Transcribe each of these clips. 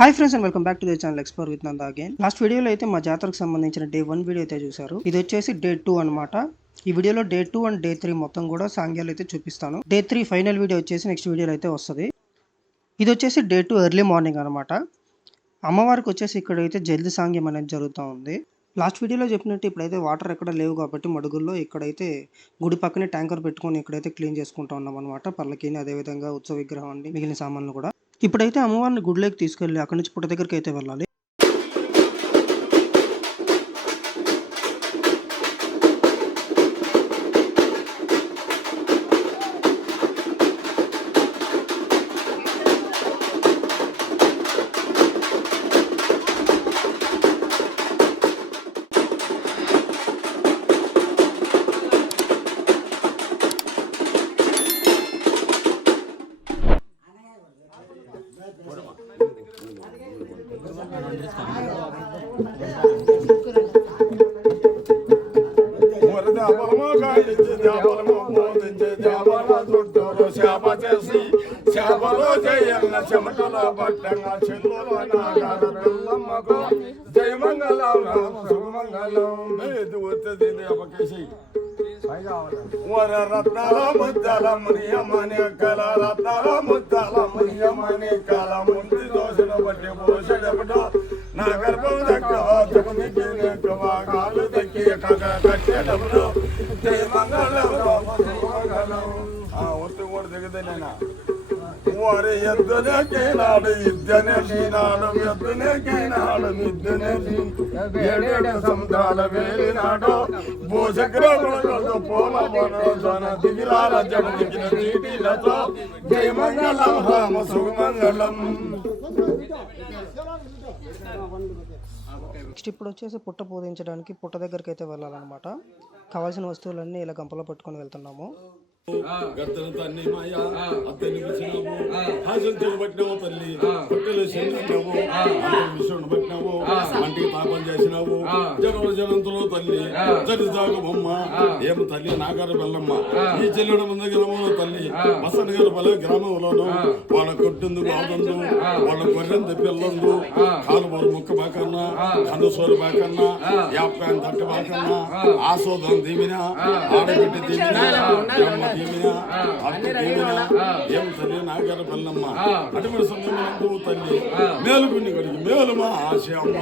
Hi friends and welcome back to the channel explore with Nanda again. Last వీడియోలో అయితే మా జాతరకు సంబంధించిన డే 1 వీడియో అయితే చూసారు. ఇది వచ్చేసి డే 2 అనమాట. ఈ వీడియోలో డే 2 అండ్ డే 3 మొత్తం కూడా సాంగ్యాలు అయితే చూపిస్తాను. డే 3 ఫైనల్ వీడియో వచ్చేసి నెక్స్ట్ వీడియోలో అయితే వస్తుంది. ఇది వచ్చేసి డే 2 ఎర్లీ మార్నింగ్ అనమాట. అమ్మవారికి వచ్చేసి ఇక్కడైతే జల్ది సాంగ్యం అనేది జరుగుతూ ఉంది. లాస్ట్ వీడియోలో చెప్పినట్టు ఇప్పుడైతే వాటర్ ఎక్కడ లేవు కాబట్టి మడుగుల్లో ఇక్కడైతే గుడి పక్కనే ట్యాంకర్ పెట్టుకొని ఇక్కడైతే క్లీన్ చేసుకుంటూ ఉన్నాం అనమాట. పర్లకిని అదేవిధంగా ఉత్సవ విగ్రహం అండి మిగిలిన సామాన్లు కూడా. ఇప్పుడైతే అమ్మవారిని గుడిలోకి తీసుకెళ్ళి అక్కడి నుంచి పుట్ట దగ్గరికి అయితే వెళ్ళాలి. చేపలు జయన్న చెమటల పట్టంగా చెల్లుల నాగారు బెల్లమ్మకు జయమంగళం సుమంగళం వస్తుంది అపకేసి వర రత్నాల ముద్దల మునియమని కల రత్నాల ముద్దల మునియమని కల ముందు దోషణ బట్టి పోషడపటో నా గర్భం దక్కవా జగమికి నెక్కవా కాలు దక్కి కట్టేటప్పుడు జయమంగళం సుమంగళం ఒత్తి కూడా దిగదనేనా వారి ఎద్దునేనాడు ఇద్దనేనాడు ఎద్దునేనాడు మిద్దెనేడు సముద్రాల వేలినాడు భూచక్రములతో పోలవన దిగిరాల జమదిగిన నీటిలతో జయమంగళం రామ సుమంగళం. నెక్స్ట్ ఇప్పుడు వచ్చేసి పుట్ట పూజించడానికి పుట్ట దగ్గరికి అయితే వెళ్ళాలన్నమాట. కావాల్సిన వస్తువులన్నీ ఇలా గంపలో పట్టుకొని వెళ్తున్నాము. గర్తనంతా అన్ని మాయ అత్తని పిలిచినావు హాజరు పట్టినావు తల్లి పొట్టలు చెందినావు విషయం పట్టినావు మంటికి తాపం చేసినావు జనంతులో తల్లి జరి జాగమ్మ ఏం తల్లి నాగారు బెల్లమ్మ ఈ చెల్లెడు ముందు గ్రామంలో తల్లి వసన్ గారు పల్లె గ్రామంలోను వాళ్ళ కొట్టిందు బాగుందు వాళ్ళ గొర్రెంత పిల్లందు కాలు బారు ముక్క బాకన్నా కన్నుసోరు బాకన్నా యాప్కాయని తట్టు బాకన్నా ఆసోదం దీమినా ఆడబిడ్డ దీమినా ఏం తల్లి నాగారు బెల్లమ్మ అటువంటి సమయంలో తల్లి మేలుగుండి కడిగి మేలు మా ఆశ అమ్మ.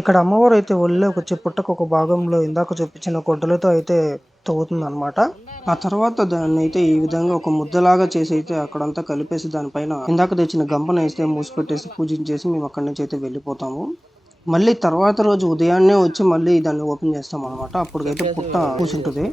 ఇక్కడ అమ్మవారు అయితే ఒళ్ళోకి వచ్చి పుట్టకు ఒక భాగంలో ఇందాక చూపించిన గొడ్డలతో అయితే తవ్వుతుంది అనమాట. ఆ తర్వాత దాన్ని అయితే ఈ విధంగా ఒక ముద్దలాగా చేసి అయితే అక్కడంతా కలిపేసి దానిపైన ఇందాక తెచ్చిన గంపను వేస్తే మూసిపెట్టేసి పూజించేసి మేము అక్కడి నుంచి అయితే వెళ్ళిపోతాము. మళ్ళీ తర్వాత రోజు ఉదయాన్నే వచ్చి మళ్ళీ దాన్ని ఓపెన్ చేస్తాం అనమాట. అప్పటికైతే పుట్ట కూర్చుంటుంది.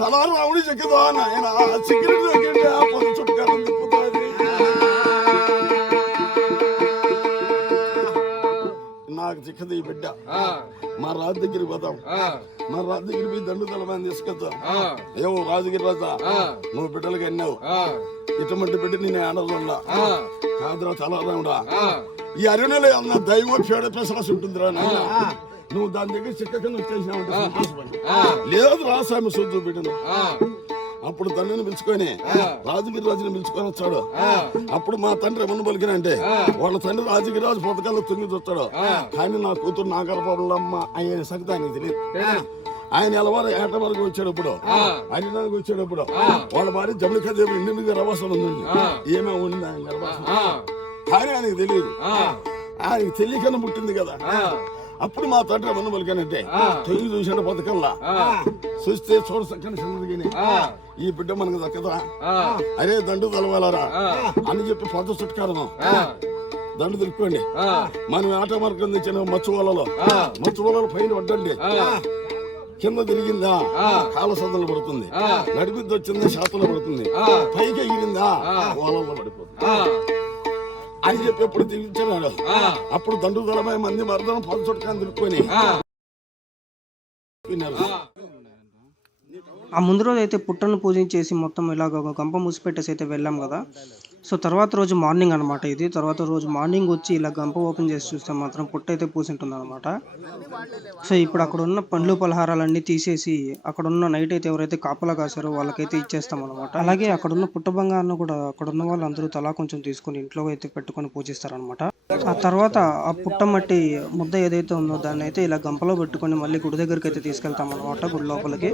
తలారు ఆవిడ చెక్కదా నాయన సిగరెట్ దగ్గర పొద్దు చుట్టుకారం తిప్పుతుంది. నాకు చిక్కది ఈ బిడ్డ మా రాజు దగ్గరికి పోదాం మా రాజు దగ్గర పోయి దండు తలమని తీసుకొద్దాం ఏమో రాజుగిరి రాజా నువ్వు బిడ్డలకి ఎన్నావు ఇటువంటి బిడ్డ నేను ఆడదా కాదురా తలరాముడా ఈ అరణ్యలో అన్న దైవం పేడ పెసరాసి ఉంటుందిరా నాయన నువ్వు దాని దగ్గర చిక్కకుండా వచ్చేసినావు లేదు రాసామి సొద్దు బిడ్డను అప్పుడు తండ్రిని పిలుచుకొని రాజుగిరి రాజుని పిలుచుకొని వచ్చాడు అప్పుడు మా తండ్రి ఏమన్నా పలికినంటే వాళ్ళ తండ్రి రాజుగిరి రాజు పథకాల్లో తొంగి చూస్తాడు కానీ నా కూతురు నాగరపడలమ్మ అయ్యే సంగతి ఆయనకి తెలియదు ఆయన ఎలవారు ఏట వరకు వచ్చేటప్పుడు అడినానికి వచ్చేటప్పుడు వాళ్ళ భార్య జమలికాదేవి ఇంటి గర్భాసం ఉంది ఏమే ఉంది ఆయన గర్భాసం కానీ ఆయనకి తెలియదు ఆయనకి తెలియకన్నా పుట్టింది కదా అప్పుడు మా తండ్రి ఏమన్నా పలికానంటే తొంగి చూసాడు పథకంలా చూస్తే చూడ చక్కని సందడిని ఈ బిడ్డ మనకు దక్కదా అరే దండు తలవాలరా అని చెప్పి పద చుట్కారం దండు తిరుక్కోండి మనం ఆట మార్గం తెచ్చిన మచ్చు వలలో పైన పడ్డండి కింద తిరిగిందా కాల సద్దలు పడుతుంది నడిపిద్ది వచ్చిందా శాతలో పడుతుంది పైకి ఎగిరిందా ఓలలో పడిపోతుంది అని చెప్పి ఎప్పుడు తిరిగించాడు అప్పుడు దండు 40 మంది మరదనం పద చుట్కాన్ని తిరుక్కొని ఆ ముందు రోజు అయితే పుట్టను పూజించేసి మొత్తం ఇలాగ ఒక గంప మూసిపెట్టేసి అయితే వెళ్ళాం కదా. సో తర్వాత రోజు మార్నింగ్ అనమాట ఇది. తర్వాత రోజు మార్నింగ్ వచ్చి ఇలా గంప ఓపెన్ చేసి చూస్తే మాత్రం పుట్ట అయితే పూసింటుంది అనమాట. సో ఇప్పుడు అక్కడ ఉన్న పండ్లు పలహారాలన్నీ తీసేసి అక్కడ ఉన్న నైట్ అయితే ఎవరైతే కాపలా కాసారో వాళ్ళకైతే ఇచ్చేస్తాం అనమాట. అలాగే అక్కడ ఉన్న పుట్ట బంగారాన్ని కూడా అక్కడ ఉన్న వాళ్ళందరూ తలా కొంచెం తీసుకొని ఇంట్లో అయితే పెట్టుకొని పూజిస్తారనమాట. ఆ తర్వాత ఆ పుట్ట మట్టి ముద్ద ఏదైతే ఉందో దాన్ని అయితే ఇలా గంపలో పెట్టుకొని మళ్ళీ గుడి దగ్గరికి అయితే తీసుకెళ్తాం అనమాట. గుడి లోపలికి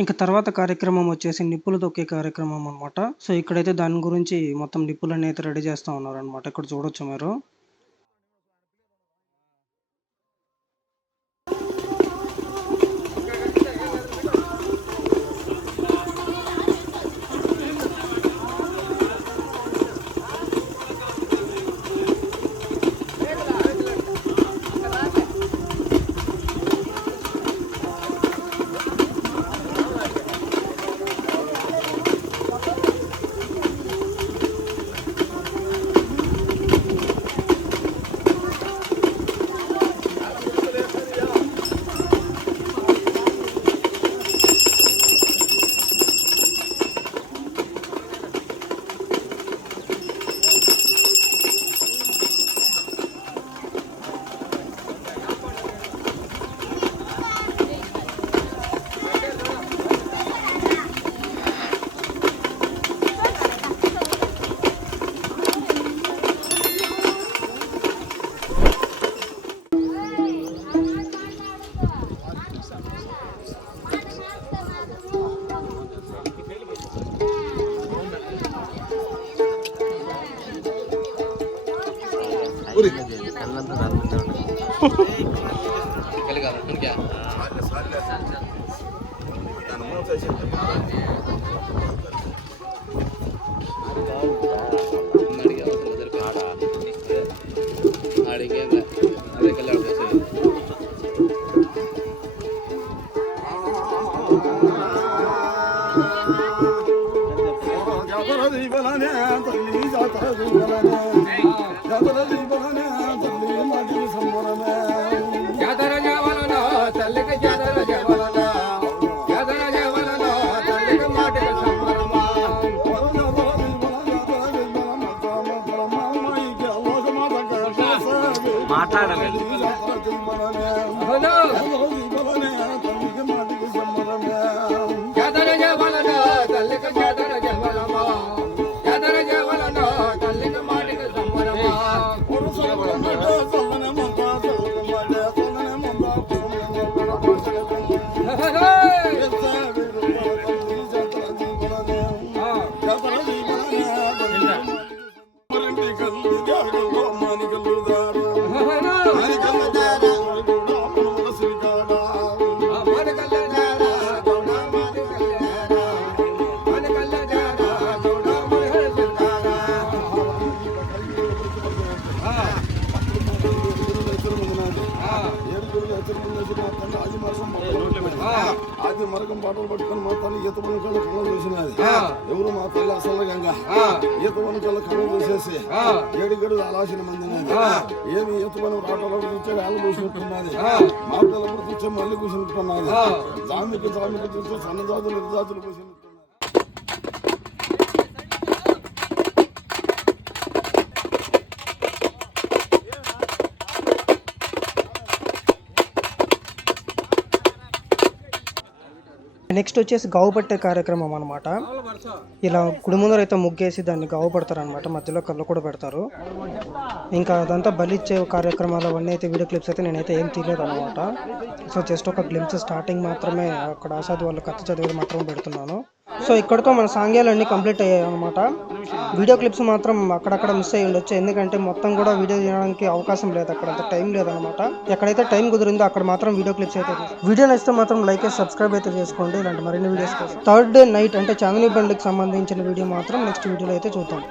ఇంకా తర్వాత కార్యక్రమం వచ్చేసి నిప్పులు తొక్కే కార్యక్రమం అనమాట. సో ఇక్కడైతే దాని గురించి మొత్తం నిప్పులన్నీ అయితే రెడీ చేస్తా ఉన్నారు అనమాట. ఇక్కడ చూడొచ్చు మీరు. మాట్లాడలేదు. అది మరకం పాటలు పట్టుకొని మా తల్లి ఈత వనకల్లో కళ్ళ చూసినది. ఎవరు మా తల్లి అసలు గంగా ఈత వనకల్లో కళ్ళు చూసేసి ఏడుగడు అలాసిన మంది ఏమి ఈత వనం రాటలో చూస్తే వేళ కూర్చుంటున్నది. మా పిల్లలు చూస్తే మళ్ళీ కూర్చుంటున్నది. జామికి చూస్తే సన్నజాతులు నిర్జాతులు కూర్చుంటున్నది. నెక్స్ట్ వచ్చేసి గావు పట్టే కార్యక్రమం అనమాట. ఇలా గుడి ముందర అయితే ముగ్గేసి దాన్ని గావు పడతారు అనమాట. మధ్యలో కళ్ళు కూడా పెడతారు. ఇంకా అదంతా బలిచ్చే కార్యక్రమాలు అవన్నీ అయితే వీడియో క్లిప్స్ అయితే నేనైతే ఏం తీయలేదు అనమాట. సో జస్ట్ ఒక గ్లిమ్స్ స్టార్టింగ్ మాత్రమే అక్కడ ఆసాద్ వాళ్ళు కథ చదివేది మాత్రం పెడుతున్నాను. సో ఇక్కడితో మన సాంగ్యాలు అన్నీ కంప్లీట్ అయ్యాయి అనమాట. వీడియో క్లిప్స్ మాత్రం అక్కడక్కడ మిస్ అయ్యి ఉండొచ్చు, ఎందుకంటే మొత్తం కూడా వీడియో తీయడానికి అవకాశం లేదు, అక్కడ అంత టైం లేదనమాట. ఎక్కడైతే టైం కుదిరిందో అక్కడ మాత్రం వీడియో క్లిప్స్ అయితే వీడియో నచ్చితే మాత్రం లైక్ చేసి సబ్స్క్రైబ్ అయితే చేసుకోండి ఇలాంటి మరిన్ని వీడియోస్ కోసం. థర్డ్ డే నైట్ అంటే చాందిని బండికి సంబంధించిన వీడియో మాత్రం నెక్స్ట్ వీడియోలో అయితే చూద్దాం.